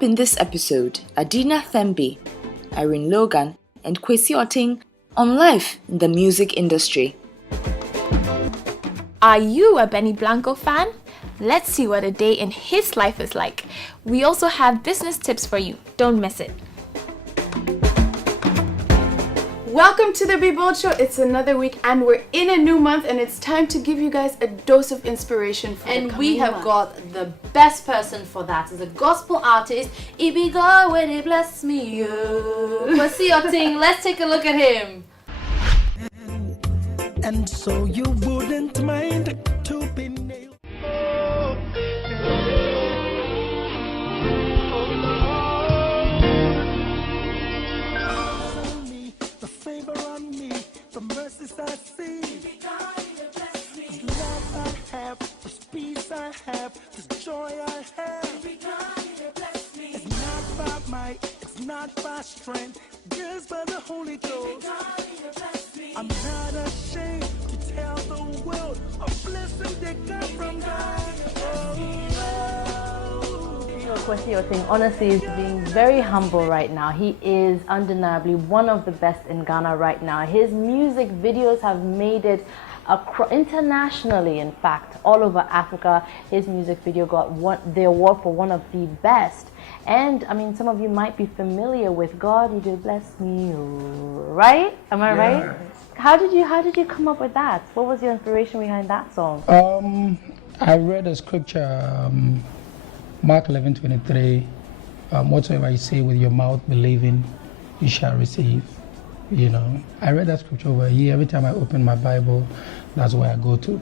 up in this episode, Adina Thembi, Irene Logan, and Cwesi Oteng on life in the music industry. Are you a Benny Blanco fan? Let's see what a day in his life is like. We also have business tips for you. Don't miss it. Welcome to the Be Bold Show. It's another week and we're in a new month and it's time to give you guys a dose of inspiration for and the we have month. got the best person for that. Is a gospel artist. It be God when He bless me. Cwesi Oteng. Let's take a look at him. And so you wouldn't mind to be nailed. The favor on me, the mercies I see. The love I have, the peace I have, the joy I have. It's not by might, it's not by strength, just by the Holy Ghost. I'm not ashamed to tell the world a blessing they got from God. Cwesi Oteng honestly is being very humble right now. He is undeniably one of the best in Ghana right now. His music videos have made it internationally, in fact, all over Africa. His music video got the award for one of the best. And I mean, some of you might be familiar with God, You Did Bless Me, right? Am I right? How did you come up with that? What was your inspiration behind that song? I read a scripture, Mark 11:23. Whatsoever you say with your mouth, believing, you shall receive. You know, I read that scripture over a year. Every time I open my Bible, that's where I go to.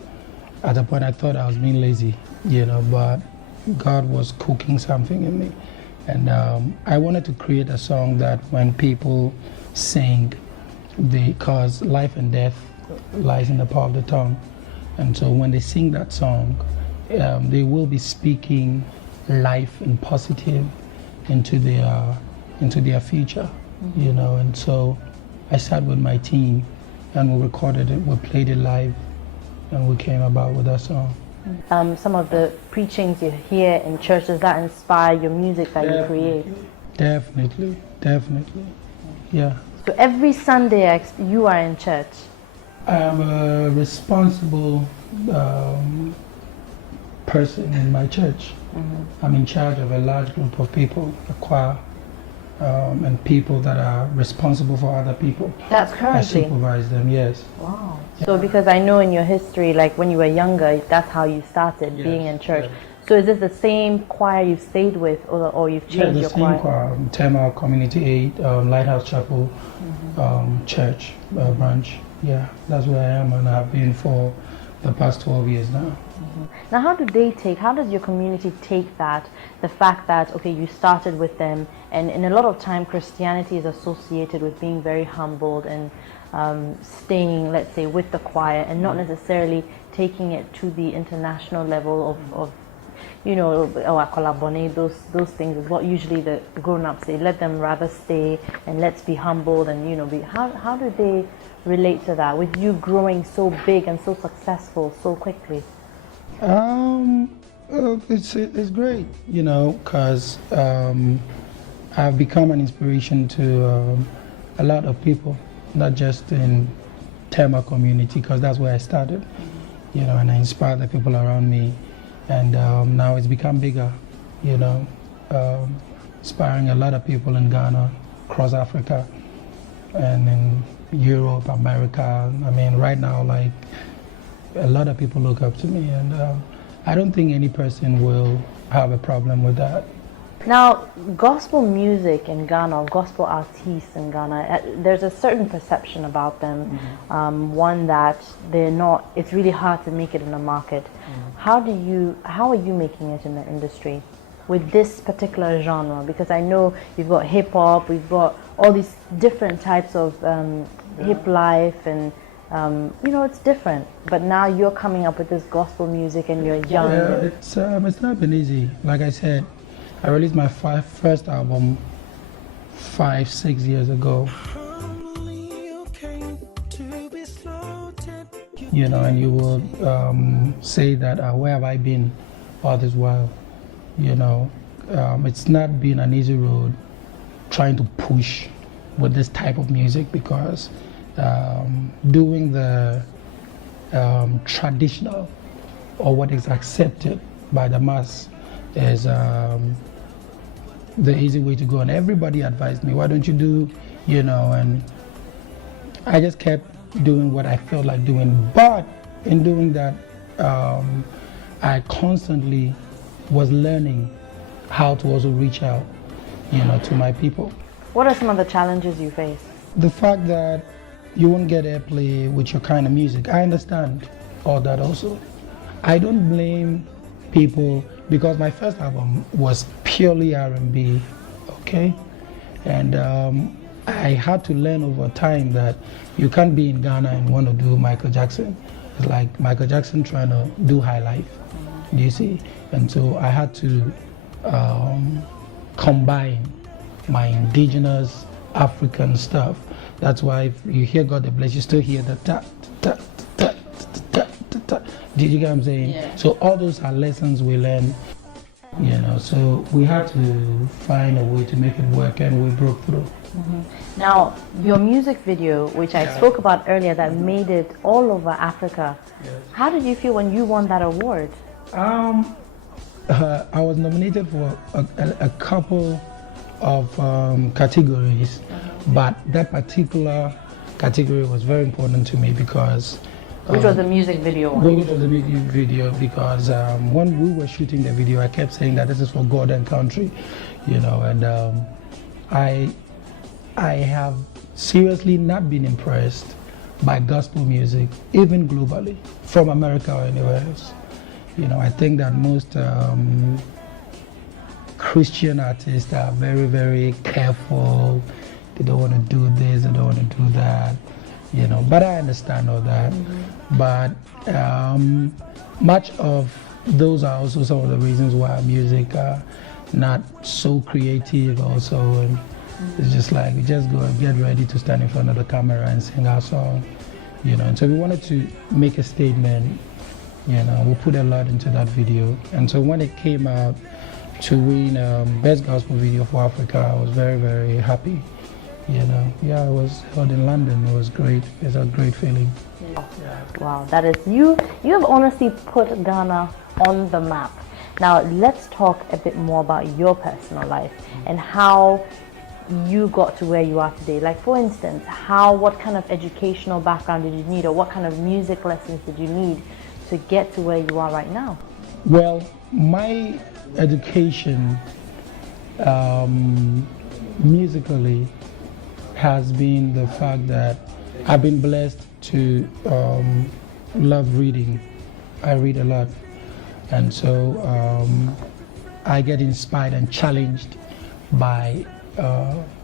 At the point, I thought I was being lazy, you know, but God was cooking something in me. And I wanted to create a song that when people sing, because life and death lies in the power of the tongue. And so when they sing that song, they will be speaking life and positive into their future, you know. And so I sat with my team and we recorded it, we played it live, and we came about with that song. Some of the preachings you hear in church, does that inspire your music that you create? Definitely, yeah. So every Sunday you are in church? I'm a responsible person in my church. I'm in charge of a large group of people, a choir, and people that are responsible for other people. That's currently? I supervise them, yes. Wow. Yeah. So because I know in your history, like when you were younger, that's how you started being in church. Yes. So is this the same choir you've stayed with, or you've changed your choir? Yeah, the same choir. Tema Community Aid, Lighthouse Chapel, Church branch. Yeah, that's where I am, and I've been for the past 12 years now. Now, how does your community take that, the fact that, okay, you started with them, and in a lot of time, Christianity is associated with being very humbled and staying, let's say, with the choir, and not necessarily taking it to the international level of you know, those things is what usually the grown-ups say. Let them rather stay and let's be humbled and, you know, how do they relate to that with you growing so big and so successful so quickly? It's great, you know, because I've become an inspiration to a lot of people, not just in Tema community, because that's where I started, you know, and I inspire the people around me. And now it's become bigger, you know, inspiring a lot of people in Ghana, across Africa, and in Europe, America. I mean, right now, like, a lot of people look up to me, and I don't think any person will have a problem with that. Now, gospel music in Ghana, gospel artists in Ghana, there's a certain perception about them, one that they're not, it's really hard to make it in the market. How are you making it in the industry with this particular genre? Because I know you've got hip hop, we've got all these different types of hip life, and you know, it's different. But now you're coming up with this gospel music and you're young. Yeah, it's not been easy. Like I said, I released my first album 5-6 years ago. You know, and you will say that where have I been all this while? You know, it's not been an easy road trying to push with this type of music, because doing the traditional or what is accepted by the mass is the easy way to go. And everybody advised me, why don't you do, and I just kept doing what I felt like doing. But in doing that, I constantly was learning how to also reach out, to my people. What are some of the challenges you face? The fact that you won't get airplay with your kind of music. I understand all that also. I don't blame people, because my first album was purely R&B, okay? And I had to learn over time that you can't be in Ghana and want to do Michael Jackson. It's like Michael Jackson trying to do high life, you see? And so I had to combine my indigenous African stuff. That's why if you hear God the Bless, you still hear the ta ta ta ta ta ta. Did you get what I'm saying? Yeah. So all those are lessons we learn, so we had to find a way to make it work, and we broke through. Now, your music video, which I spoke about earlier, that made it all over Africa, how did you feel when you won that award? I was nominated for a couple of categories, but that particular category was very important to me because Which was the music video one? Which was the music video, because when we were shooting the video, I kept saying that this is for God and country, and I have seriously not been impressed by gospel music, even globally, from America or anywhere else. I think that most Christian artists are very, very careful. They don't want to do this, they don't want to do that, but I understand all that. But much of those are also some of the reasons why music are not so creative also. And it's just like, we just go and get ready to stand in front of the camera and sing our song, And so we wanted to make a statement, we put a lot into that video. And so when it came out to win Best Gospel Video for Africa, I was very, very happy. Yeah, it was held in London. It was great. It's a great feeling. Wow, that is, you have honestly put Ghana on the map. Now let's talk a bit more about your personal life and how you got to where you are today. Like, for instance, what kind of educational background did you need, or what kind of music lessons did you need to get to where you are right now? Well, my education musically has been the fact that I've been blessed to love reading. I read a lot, and so I get inspired and challenged by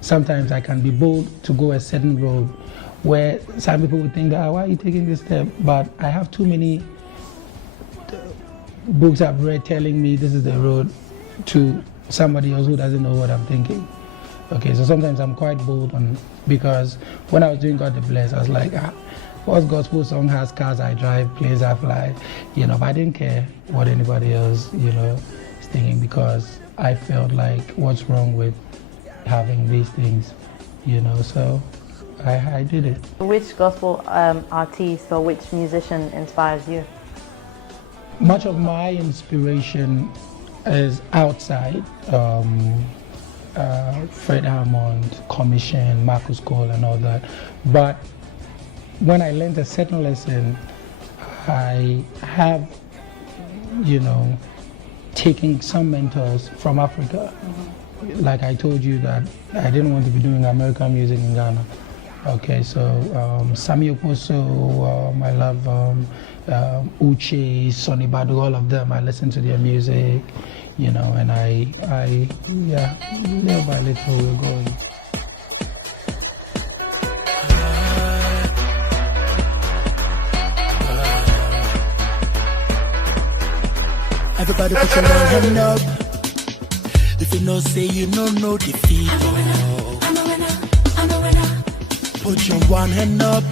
sometimes I can be bold to go a certain road where some people would think that, why are you taking this step? But I have too many books I've read telling me this is the road to somebody else who doesn't know what I'm thinking. Okay, so sometimes I'm quite bold because when I was doing God the Bless, I was like, what gospel song has cars I drive, planes I fly, but I didn't care what anybody else, is thinking, because I felt like, what's wrong with having these things, so I did it. Which gospel artist or which musician inspires you? Much of my inspiration is outside. Fred Hammond, Commission, Marcus Cole and all that. But when I learned a certain lesson, I have, taken some mentors from Africa. Like I told you that I didn't want to be doing American music in Ghana. Okay, so Samuel Poso, I love Uche, Sonny Badu, all of them. I listen to their music, and I little by little we're going. Everybody put your hand up. If you know, say you know defeat. I'm a winner, I'm a winner. Put your one hand up.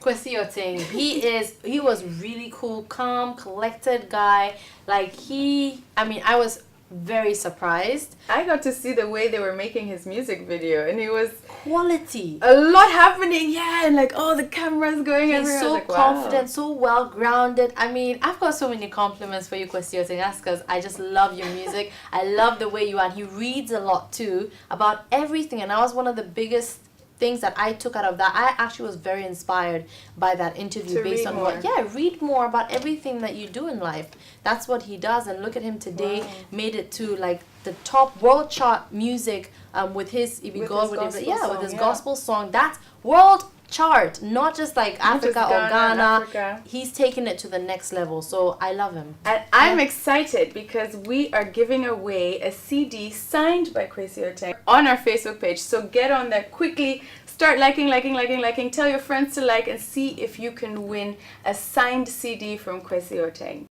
Cwesi Oteng. He was really cool, calm, collected guy. Like I was very surprised. I got to see the way they were making his music video, and it was Quality. a lot happening. Yeah, and like the cameras going He's everywhere. I so was like, wow. confident, so well grounded. I mean, I've got so many compliments for you, Cwesi Oteng. That's because I just love your music. I love the way you are. And he reads a lot too about everything, and that was one of the biggest things that I took out of that. I actually was very inspired by that interview To based read on more. read more about everything that you do in life. That's what he does, and look at him today. Wow. Made it to like the top world chart music with his With his with his gospel song, gospel song. That's world chart, not just like Not just Africa or Ghana. Africa. He's taken it to the next level, so I love him. And I'm excited because we are giving away a CD signed by Cwesi Oteng on our Facebook page. So get on there quickly. Start liking. Tell your friends to like and see if you can win a signed CD from Cwesi Oteng.